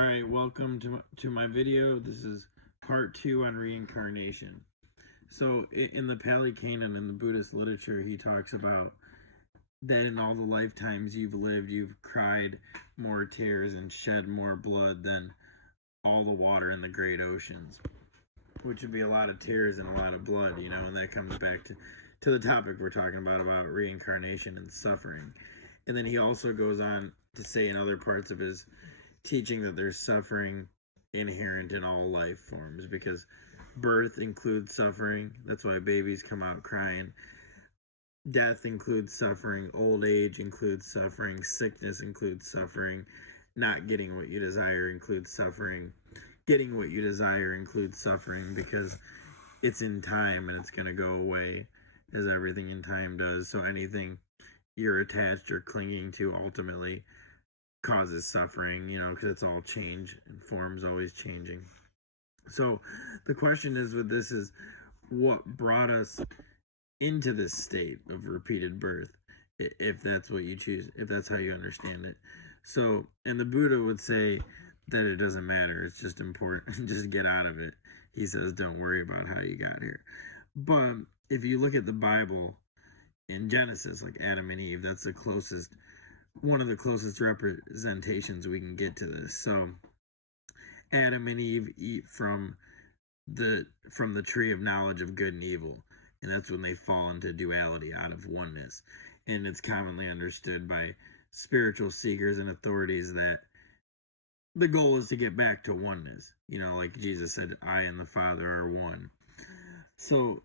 Alright, welcome to my video. This is part 2 on reincarnation. So in the Pali Canon, in the Buddhist literature, he talks about that in all the lifetimes you've lived, you've cried more tears and shed more blood than all the water in the great oceans, which would be a lot of tears and a lot of blood, and that comes back to the topic we're talking about reincarnation and suffering. And then he also goes on to say in other parts of his teaching that there's suffering inherent in all life forms, because birth includes suffering. That's why babies come out crying. Death includes suffering. Old age includes suffering. Sickness includes suffering. Not getting what you desire includes suffering. Getting what you desire includes suffering, because it's in time and it's going to go away, as everything in time does. So anything you're attached or clinging to ultimately causes suffering, because it's all change and form's always changing. So the question is with this is, what brought us into this state of repeated birth, if that's what you choose, if that's how you understand it. So, and the Buddha would say that it doesn't matter, it's just important, just get out of it. He says don't worry about how you got here. But if you look at the Bible, in Genesis, like Adam and Eve, that's one of the closest representations we can get to this. So Adam and Eve eat from the tree of knowledge of good and evil, and that's when they fall into duality out of oneness. And it's commonly understood by spiritual seekers and authorities that the goal is to get back to oneness, like Jesus said, I and the Father are one. So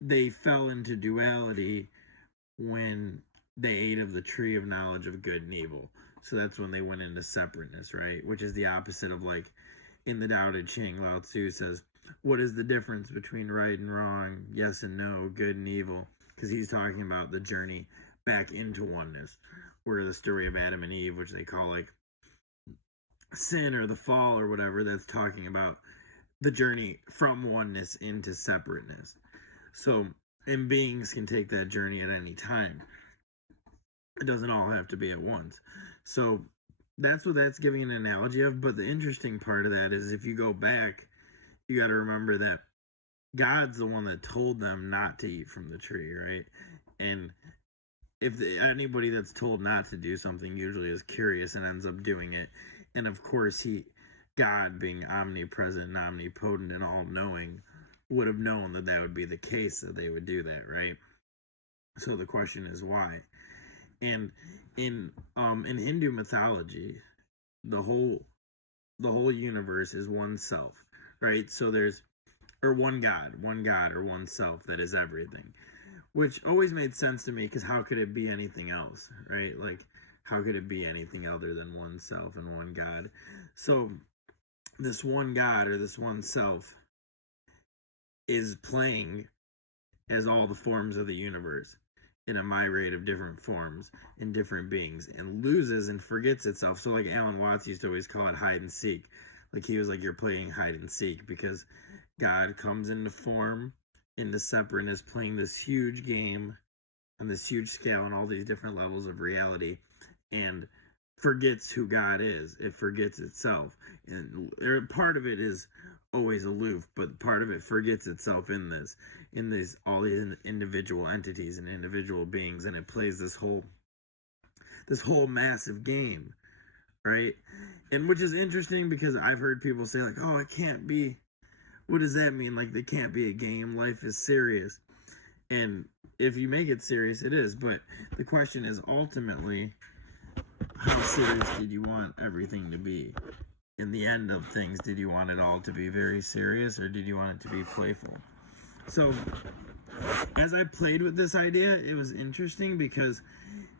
they fell into duality when they ate of the tree of knowledge of good and evil. So that's when they went into separateness, right? Which is the opposite of, like, in the Tao Te Ching, Lao Tzu says, what is the difference between right and wrong, yes and no, good and evil? Because he's talking about the journey back into oneness, where the story of Adam and Eve, which they call like sin or the fall or whatever, that's talking about the journey from oneness into separateness. So, and beings can take that journey at any time. It doesn't all have to be at once. So that's what that's giving an analogy of. But the interesting part of that is, if you go back, you got to remember that God's the one that told them not to eat from the tree, right? And if anybody that's told not to do something usually is curious and ends up doing it. And of course, God being omnipresent and omnipotent and all-knowing, would have known that would be the case, that they would do that, right? So the question is why? And in Hindu mythology, the whole universe is one self, right? So there's one God or one self that is everything, which always made sense to me, because how could it be anything else, right? Like, how could it be anything other than one self and one God? So this one God or this one self is playing as all the forms of the universe in a myriad of different forms and different beings, and loses and forgets itself. So like Alan Watts used to always call it hide and seek. Like, he was like, you're playing hide and seek, because God comes into form, into separateness, playing this huge game on this huge scale and all these different levels of reality, and forgets who God is. It forgets itself, and part of it is always aloof, but part of it forgets itself in all these individual entities and individual beings, and it plays this whole massive game, right? And which is interesting, because I've heard people say, like, oh, it can't be. What does that mean? Like, it can't be a game. Life is serious. And if you make it serious, it is. But the question is, ultimately, how serious did you want everything to be? In the end of things, did you want it all to be very serious, or did you want it to be playful? So as I played with this idea, it was interesting, because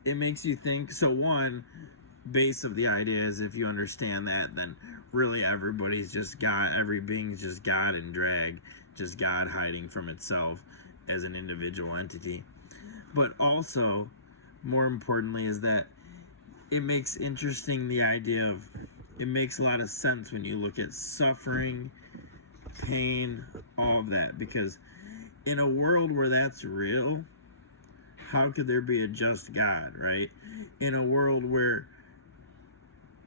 it makes you think. So one base of the idea is, if you understand that, then really everybody's just God, every being's just God in drag, just God hiding from itself as an individual entity. But also, more importantly, is that it makes interesting the idea of, it makes a lot of sense when you look at suffering, pain, all of that, because in a world where that's real, how could there be a just God, right? In a world where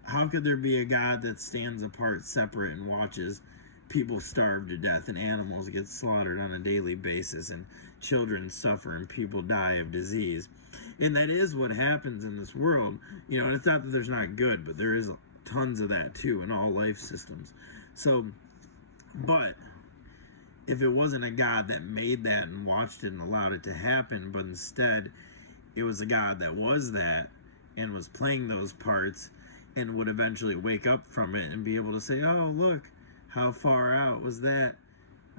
how could there be a God that stands apart, separate, and watches people starve to death and animals get slaughtered on a daily basis and children suffer and people die of disease? And that is what happens in this world. And it's not that there's not good, but there is tons of that too in all life systems. So, but if it wasn't a God that made that and watched it and allowed it to happen, but instead it was a God that was that and was playing those parts and would eventually wake up from it and be able to say, oh, look, how far out was that?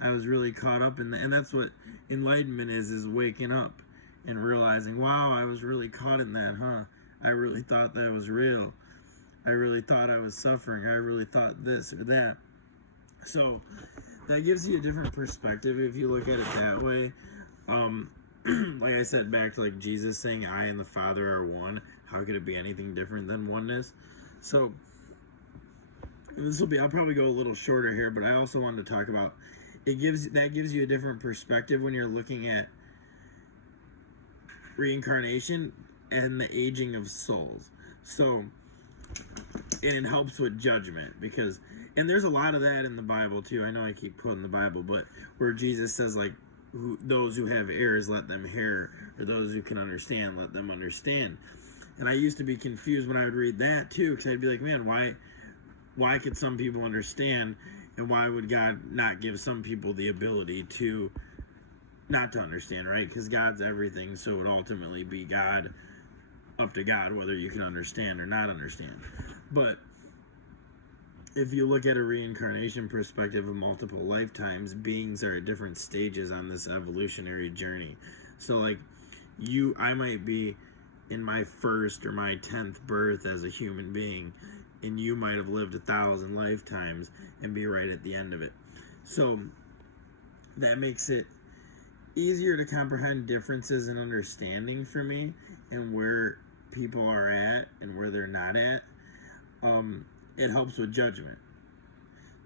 I was really caught up in that. And that's what enlightenment is waking up and realizing, wow, I was really caught in that, huh? I really thought that was real. I really thought I was suffering. I really thought this or that. So that gives you a different perspective if you look at it that way. Like I said, back to like Jesus saying, I and the Father are one. How could it be anything different than oneness? So I'll probably go a little shorter here, but I also wanted to talk about that gives you a different perspective when you're looking at reincarnation and the aging of souls. So, and it helps with judgment and there's a lot of that in the Bible too. I know I keep quoting the Bible, but where Jesus says like, those who have ears, let them hear, or those who can understand, let them understand. And I used to be confused when I would read that too, because I'd be like, man, why could some people understand, and why would God not give some people the ability to not to understand, right? Because God's everything, so it would ultimately be up to God whether you can understand or not understand. But if you look at a reincarnation perspective of multiple lifetimes, beings are at different stages on this evolutionary journey. So like I might be in my first or my 10th birth as a human being, and you might have lived 1,000 lifetimes and be right at the end of it. So that makes it easier to comprehend differences in understanding for me and where people are at and where they're not at. It helps with judgment.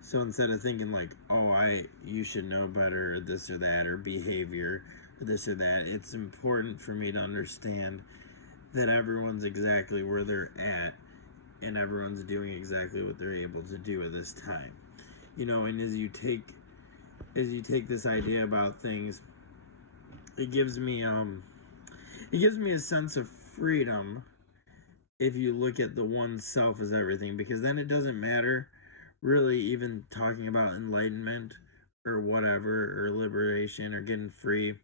So instead of thinking like, oh, you should know better, or this or that, or behavior, or this or that, it's important for me to understand that everyone's exactly where they're at and everyone's doing exactly what they're able to do at this time. And as you take this idea about things, it gives me a sense of freedom if you look at the one self as everything, because then it doesn't matter really even talking about enlightenment or whatever, or liberation or getting free.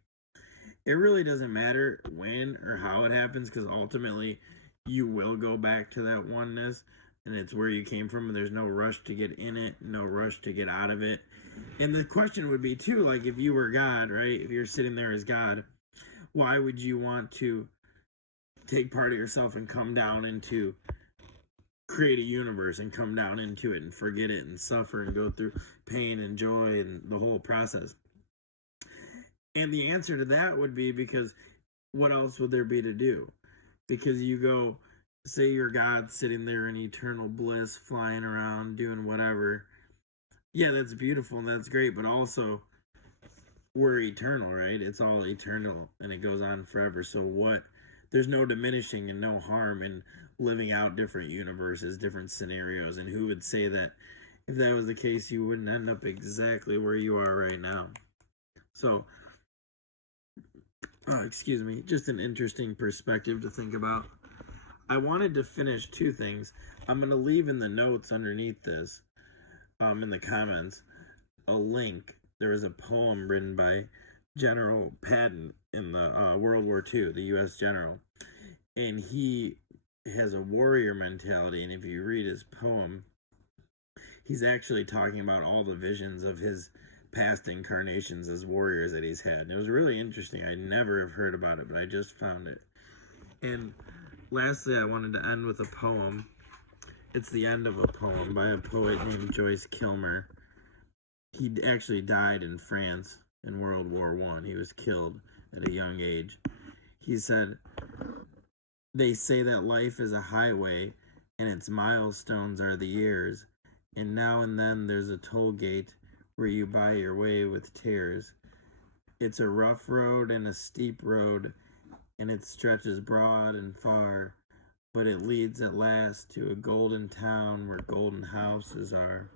It really doesn't matter when or how it happens, because ultimately you will go back to that oneness, and it's where you came from, and there's no rush to get in it, no rush to get out of it. And the question would be too, like, if you were God, right? If you're sitting there as God, why would you want to take part of yourself and come down into create a universe and come down into it and forget it and suffer and go through pain and joy and the whole process? And the answer to that would be because what else would there be to do? Because you go, say you're God sitting there in eternal bliss, flying around, doing whatever. Yeah, that's beautiful and that's great, but also we're eternal, right? It's all eternal and it goes on forever. So there's no diminishing and no harm in living out different universes, different scenarios. And who would say that if that was the case, you wouldn't end up exactly where you are right now? So, excuse me, just an interesting perspective to think about. I wanted to finish two things. I'm going to leave in the notes underneath this, in the comments, a link. There was a poem written by General Patton in the World War II, the U.S. general. And he has a warrior mentality. And if you read his poem, he's actually talking about all the visions of his past incarnations as warriors that he's had. And it was really interesting. I never have heard about it, but I just found it. And lastly, I wanted to end with a poem. It's the end of a poem by a poet named Joyce Kilmer. He actually died in France in World War I. He was killed at a young age. He said, "They say that life is a highway, and its milestones are the years, and now and then there's a toll gate where you buy your way with tears. It's a rough road and a steep road, and it stretches broad and far, but it leads at last to a golden town where golden houses are.